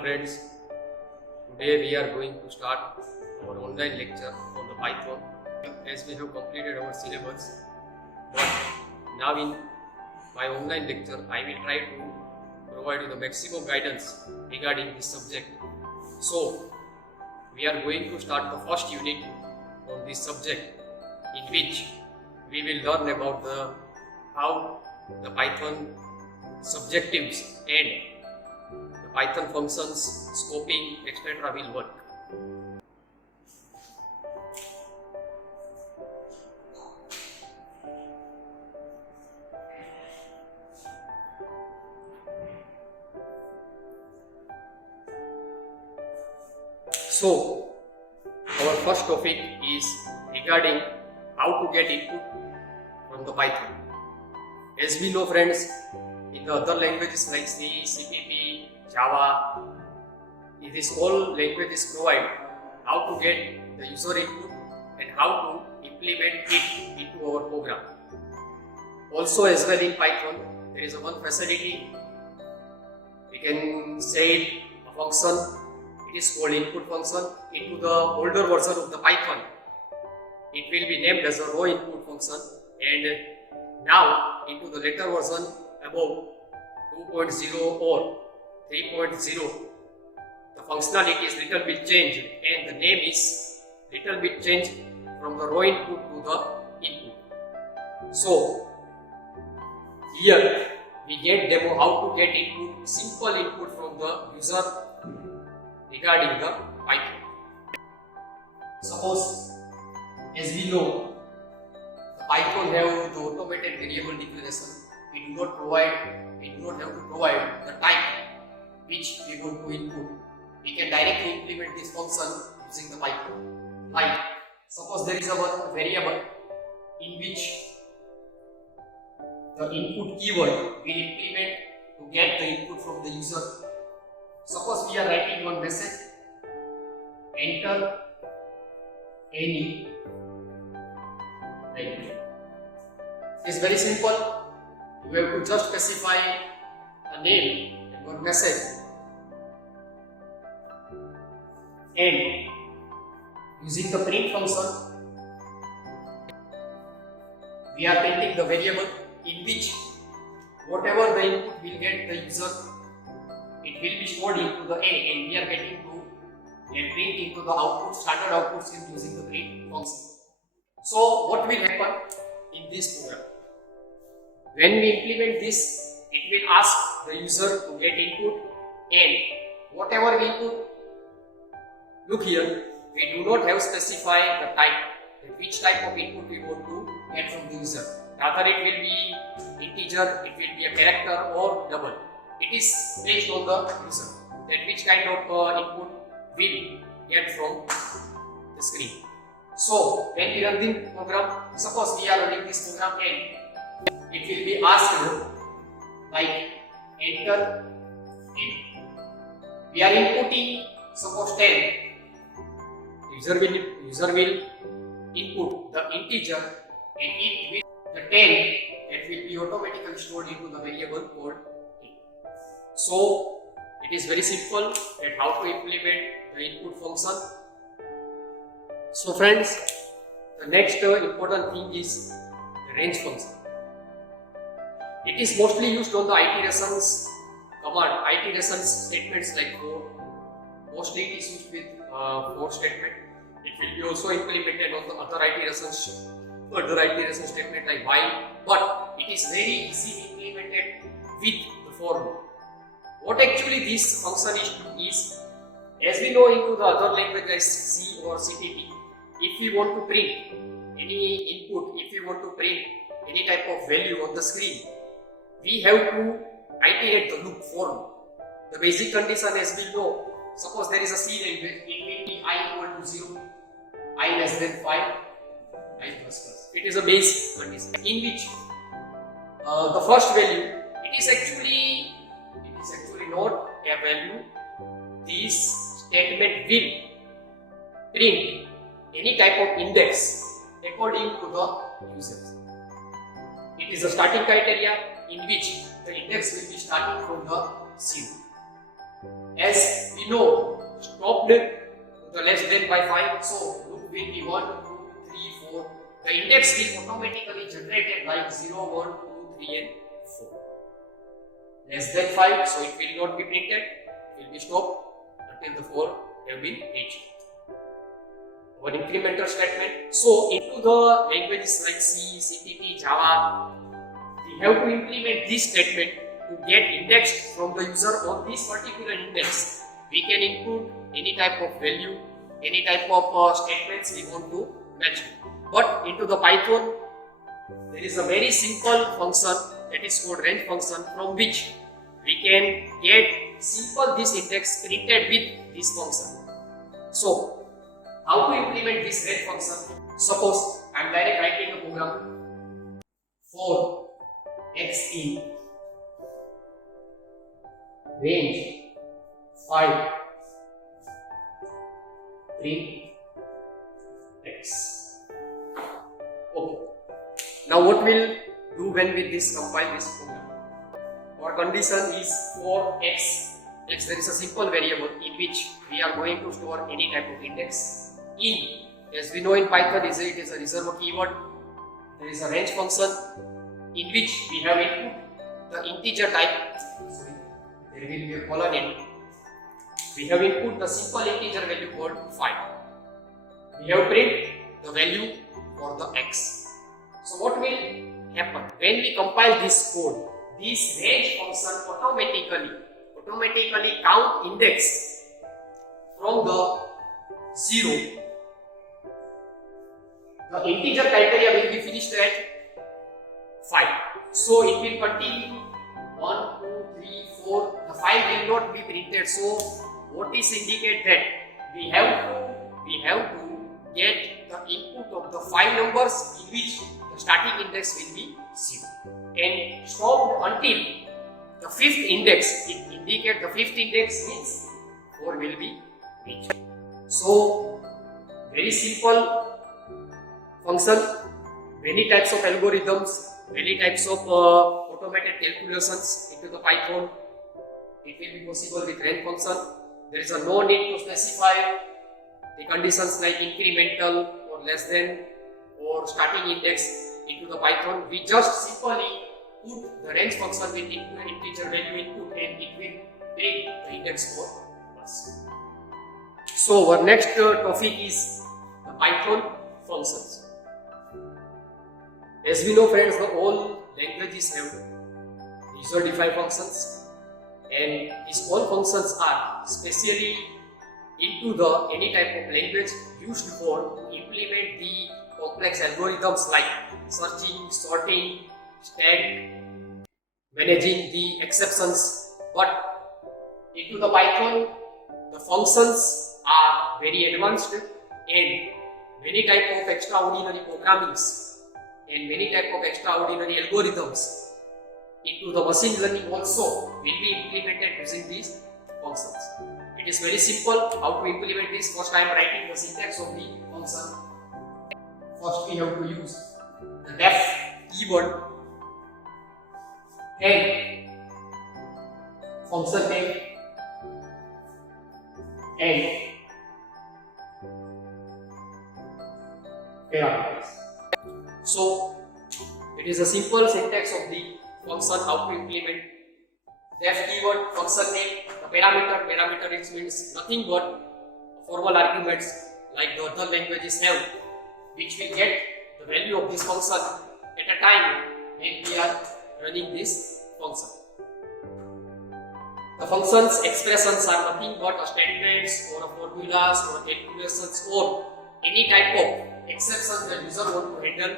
Hello friends, today we are going to start our online lecture on the Python as we have completed our syllabus. But now in my online lecture I will try to provide you the maximum guidance regarding this subject. So we are going to start the first unit on this subject, in which we will learn about how the Python subjectives and the Python functions, scoping, etc. will work. So, our first topic is regarding how to get input from the Python. As we know friends, in the other languages like C, CPP, Java, these all languages provide how to get the user input and how to implement it into our program. Also as well in Python, there is one facility, we can say a function, it is called input function. Into the older version of the Python, it will be named as a raw input function, and now into the later version above 2.0 or 3.0, the functionality is little bit changed and the name is little bit changed from the raw input to the input. So here we get demo how to get input, simple input from the user regarding the Python. Suppose, as we know, the Python have the automated variable declaration. We do not have to provide the type which we want to input. We can directly implement this function using the Python. Like, suppose there is a one variable in which the input keyword we implement to get the input from the user. Suppose we are writing one message, enter any language. It is very simple. You have to just specify a name and one message, and using the print function we are printing the variable in which whatever the input will get the user, it will be stored into the A, and we are getting to print into the output, standard outputs using the print function. So what will happen in this program? When we implement this, it will ask the user to get input, and whatever input, look here, we do not have specify the type, that which type of input we want to get from the user. Rather it will be integer, it will be a character or double. It is based on the user, that which kind of input will get from the screen. So when we run the program, suppose we are running this program and it will be asked like enter in. We are inputting suppose 10. User will input the integer, and it will the 10 that will be automatically stored into the variable called in. So it is very simple that how to implement the input function. So friends, the next important thing is the range function. It is mostly used on the iterations command, iterations statements like for. Mostly it is used with for statement. It will be also implemented on the other iteration statement like while, but it is very easily implemented with the for loop. What actually this function is, as we know into the other languages C or CPP, if we want to print any input, if we want to print any type of value on the screen, we have to iterate the loop for loop. The basic condition, as we know, suppose there is a C language, it will be I equal to 0, I less than 5, I plus plus. It is a base condition in which the first value, it is actually not a value. This statement will print any type of index according to the users. It is a starting criteria in which the index will be starting from the 0. as we know, stopped to the less than by 5, so loop will be 1, 2, 3, 4. The index will automatically generated like 0, 1, 2, 3 and 4. Less than 5, so it will not be printed, it will be stopped until the 4 have been reached. One incremental statement. So into the languages like C, CTT, Java, we have to implement this statement to get indexed from the user on this particular index. We can input any type of value, any type of statements we want to match. But into the Python, there is a very simple function that is called range function, from which we can get simple this index printed with this function. So, how to implement this range function? Suppose I am direct writing a program for x in range 5 print x. Okay. Now what will do when we compile this program? Our condition is for x. X, there is a simple variable in which we are going to store any type of index. In, as we know in Python, it is a reserved keyword. There is a range function in which we have input the integer type. Sorry, there will be a colon in. We have input the simple integer value called 5. We have print the value for the x. So what will happen when we compile this code? This range function automatically count index from the 0. The integer criteria will be finished at 5. So it will continue 1, 2, 3, 4. The 5 will not be printed. So what is indicate that we have to get the input of the 5 numbers in which the starting index will be 0 and stopped until the 5th index. It indicates the 5th index means 4 will be reached. So very simple function, many types of algorithms, many types of automated calculations into the Python. It will be possible with range function. There is no need to specify the conditions like incremental or less than or starting index into the Python. We just simply put the range function with integer value input and it will bring the index for us. So our next topic is the Python functions. As we know friends, all languages have user-defined functions, and these all functions are specially into the any type of language used for implement the complex algorithms like searching, sorting, stack, managing the exceptions. But into the Python, the functions are very advanced and many type of extraordinary programmings and many type of extraordinary algorithms into the machine learning also will be implemented using these functions. It is very simple how to implement this. First I am writing the syntax of the function. First we have to use the def keyword and function name and parameters. So it is a simple syntax of the function how to implement def keyword, function name, the parameter. Parameter it means nothing but formal arguments like the other languages have, which will get the value of this function at a time when we are running this function. The function's expressions are nothing but statements or formulas or calculations or any type of exceptions that user want to handle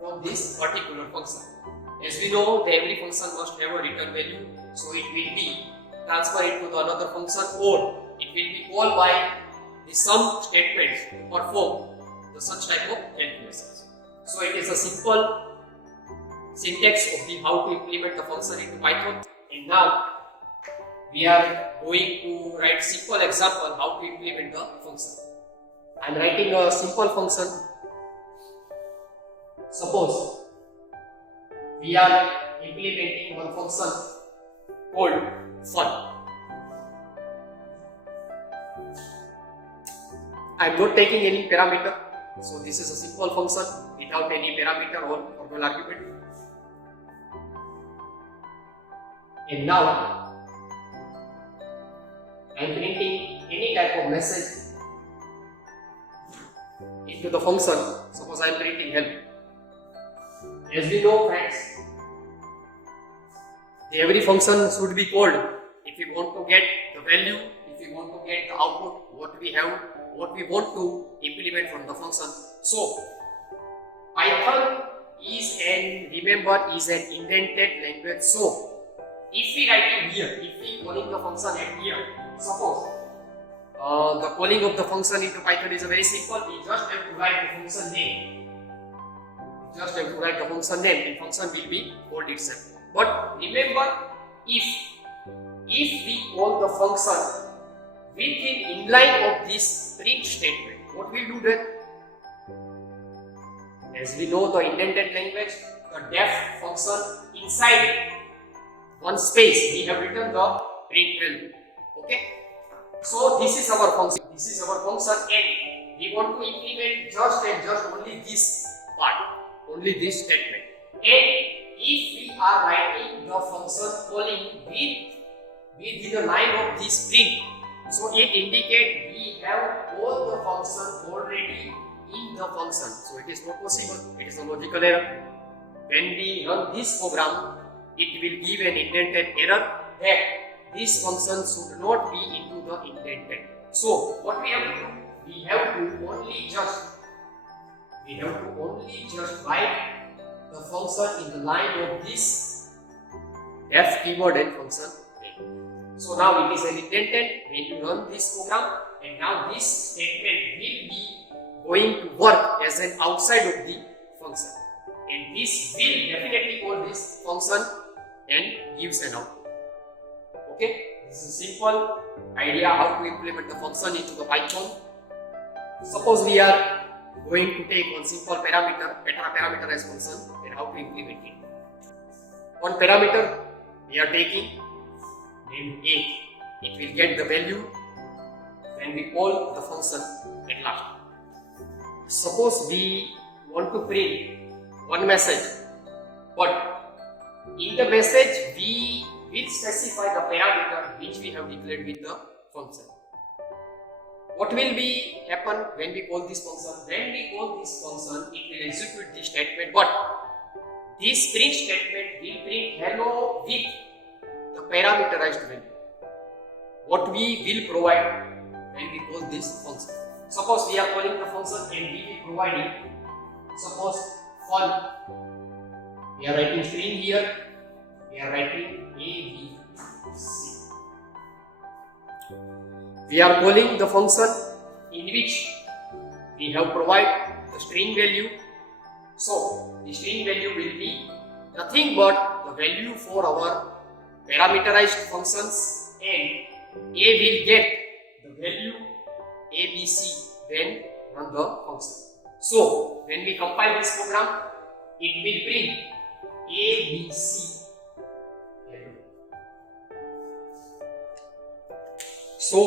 from this particular function. As we know, every function must have a return value, so it will be transferred to the another function or it will be called by the sum statement to perform the such type of calculations. So it is a simple syntax of the how to implement the function into Python. And now we are going to write simple example how to implement the function. I am writing a simple function. Suppose we are implementing one function called fun. I am not taking any parameter, so this is a simple function without any parameter or formal argument. And now I am printing any type of message into the function. Suppose I am printing help. As we know, friends, every function should be called if we want to get the value, if we want to get the output, what we have, what we want to implement from the function. So Python is an indented language. So if we write it here, if we calling the function at here, suppose the calling of the function into Python is very simple. We just have to write the function name. And function will be called itself. But remember, if we call the function within inline of this print statement, what will do then? As we know, the indented language, the def function inside one space, we have written the print value. Okay. So this is our function. And we want to implement just only this part, only this statement. And if we are writing the function calling within the line of this print, so it indicates we have all the function already in the function. So it is not possible. It is a logical error. When we run this program, it will give an indented error that this function should not be into the indented. So what we have to do? We have to only just write the function in the line of this def keyword and function name. So now it is an indented when you run this program, and now this statement will be going to work as an outside of the function, and this will definitely call this function and gives an output. Okay, this is a simple idea how to implement the function into the Python. Suppose we are going to take one simple parameterized function and how to implement it. One parameter we are taking name A. It will get the value when we call the function at last. Suppose we want to print one message, but in the message we will specify the parameter which we have declared with the function. What will be happen when we call this function? When we call this function, it will execute this statement, but this print statement will print hello with the parameterized value. What we will provide when we call this function. Suppose we are calling the function and we will provide it. Suppose fun. We are writing string here. We are writing A, B, C. We are calling the function in which we have provided the string value. So the string value will be nothing but the value for our parameterized functions, and A will get the value ABC when run the function. So when we compile this program, it will print ABC. So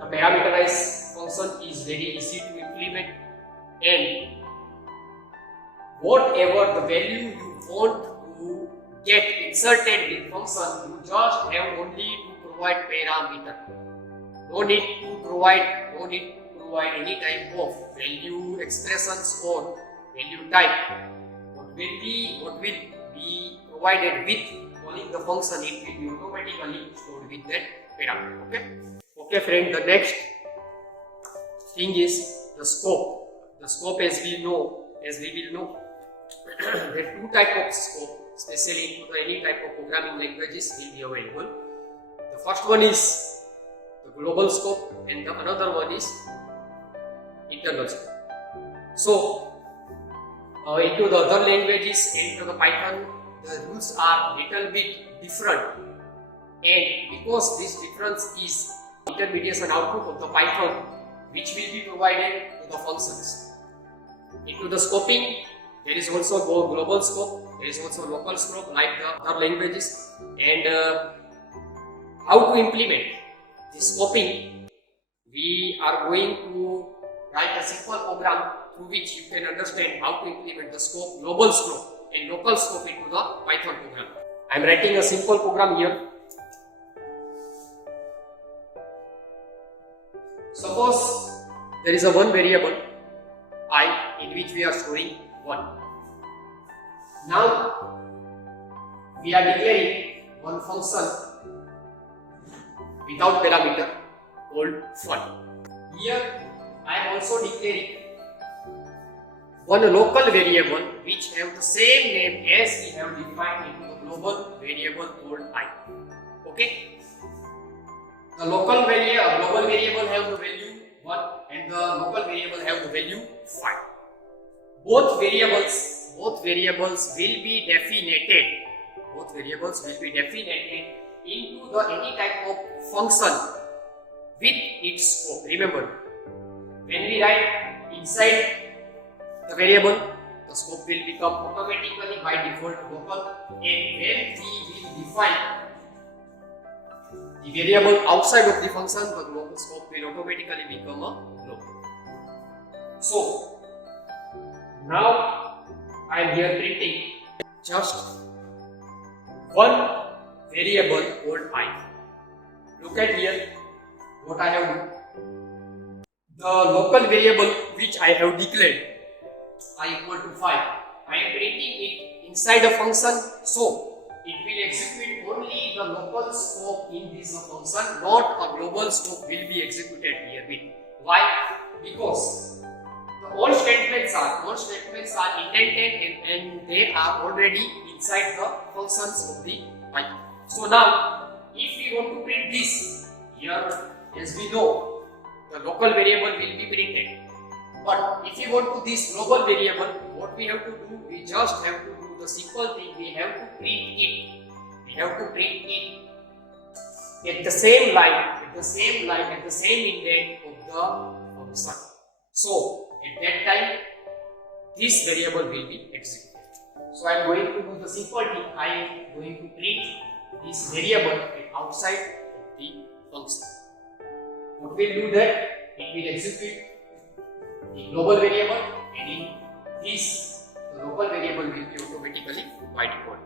the parameterized function is very easy to implement, and whatever the value you want to get inserted in function, you just have only to provide parameter. No need to provide any type of value expressions or value type. What will be provided with calling the function, it will be automatically stored with that parameter. Okay friend, the next thing is the scope. The scope, as we will know, there are two types of scope, especially into any type of programming languages will be available. The first one is the global scope, and the another one is internal scope. So into the other languages, into the Python, the rules are little bit different, and because this difference is intermediation output of the Python, which will be provided to the functions. Into the scoping, there is also global scope, there is also local scope like the other languages, and how to implement this scoping, we are going to write a simple program through which you can understand how to implement the scope, global scope and local scope into the Python program. I am writing a simple program here. Suppose there is a one variable I in which we are storing 1. Now we are declaring one function without parameter called fun. Here I am also declaring one local variable which have the same name as we have defined into the global variable called I. Okay? The local variable, global variable have the value 1 and the local variable have the value 5. Both variables will be definited. Both variables will be definited into the any type of function with its scope. Remember, when we write inside the variable, the scope will become automatically by default local, and when we will define the variable outside of the function, the global scope will automatically become a global. So now I am here printing just one variable called I. Look at here what I have done. The local variable which I have declared I equal to 5. I am printing it inside a function, so it will execute only the local scope in this function, not a global scope will be executed here with. Why? Because the all statements are indented and they are already inside the functions of the Python. So now, if we want to print this here, as we know, the local variable will be printed. But if we want to this global variable, what we have to do? We just have to do the simple thing. We have to print it. We have to print it at the same line, at the same indent of the function. So at that time, this variable will be executed. So I am going to do the simple thing. I am going to print this variable outside of the function. What will do that? It will execute the global variable, and in this the local variable will be automatically by default.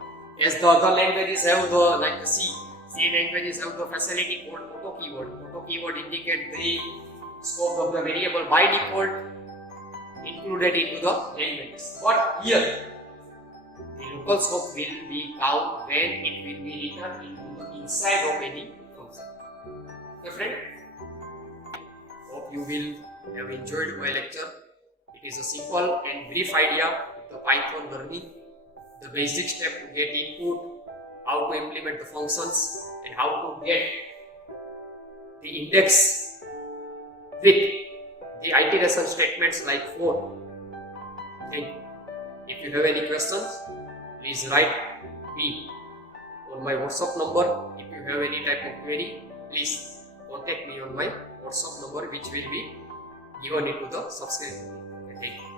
As the other languages have the like the C languages have the facility called auto keyword. Auto keyword indicate the scope of the variable by default included into the languages. But here the local scope will be count when it will be written into the inside of any function. Okay, friend? Hope you will have enjoyed my lecture. It is a simple and brief idea of the Python learning, the basic step to get input, how to implement the functions, and how to get the index with the iteration statements like for. Thank you. If you have any questions, please write me on my WhatsApp number. If you have any type of query, please contact me on my WhatsApp number, which will be given into the subscription. Thank you.